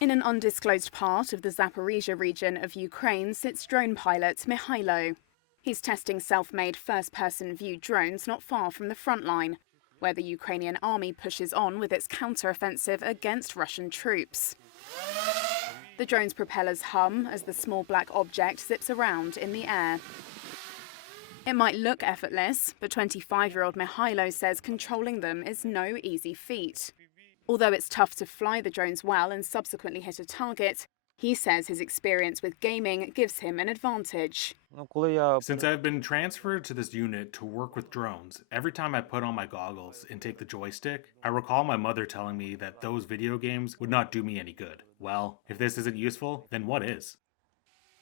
In an undisclosed part of the Zaporizhia region of Ukraine sits drone pilot Mihailo. He's testing self-made first-person view drones not far from the front line, where the Ukrainian army pushes on with its counter-offensive against Russian troops. The drone's propellers hum as the small black object zips around in the air. It might look effortless, but 25-year-old Mihailo says controlling them is no easy feat. Although it's tough to fly the drones well and subsequently hit a target, he says his experience with gaming gives him an advantage. Since I've been transferred to this unit to work with drones, every time I put on my goggles and take the joystick, I recall my mother telling me that those video games would not do me any good. Well, if this isn't useful, then what is?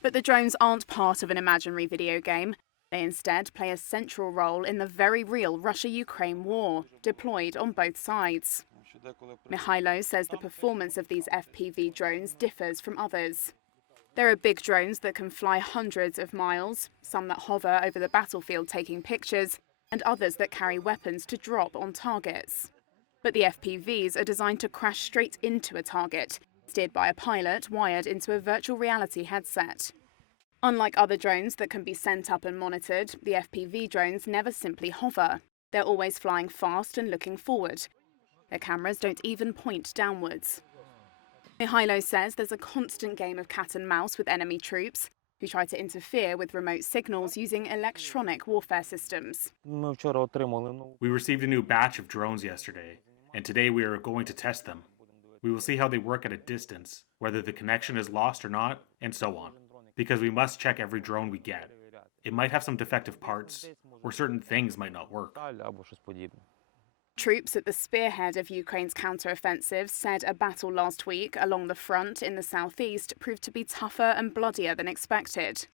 But the drones aren't part of an imaginary video game. They instead play a central role in the very real Russia-Ukraine war, deployed on both sides. Mihailo says the performance of these FPV drones differs from others. There are big drones that can fly hundreds of miles, some that hover over the battlefield taking pictures, and others that carry weapons to drop on targets. But the FPVs are designed to crash straight into a target, steered by a pilot wired into a virtual reality headset. Unlike other drones that can be sent up and monitored, the FPV drones never simply hover. They're always flying fast and looking forward. Their cameras don't even point downwards. Mihailo says there's a constant game of cat and mouse with enemy troops who try to interfere with remote signals using electronic warfare systems. We received a new batch of drones yesterday, and today we are going to test them. We will see how they work at a distance, whether the connection is lost or not, and so on. Because we must check every drone we get. It might have some defective parts, or certain things might not work. Troops at the spearhead of Ukraine's counter-offensive said a battle last week along the front in the southeast proved to be tougher and bloodier than expected.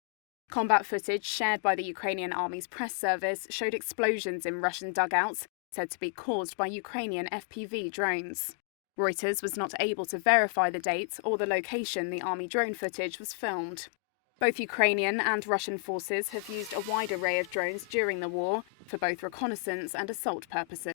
Combat footage shared by the Ukrainian army's press service showed explosions in Russian dugouts said to be caused by Ukrainian FPV drones. Reuters was not able to verify the date or the location the army drone footage was filmed. Both Ukrainian and Russian forces have used a wide array of drones during the war for both reconnaissance and assault purposes.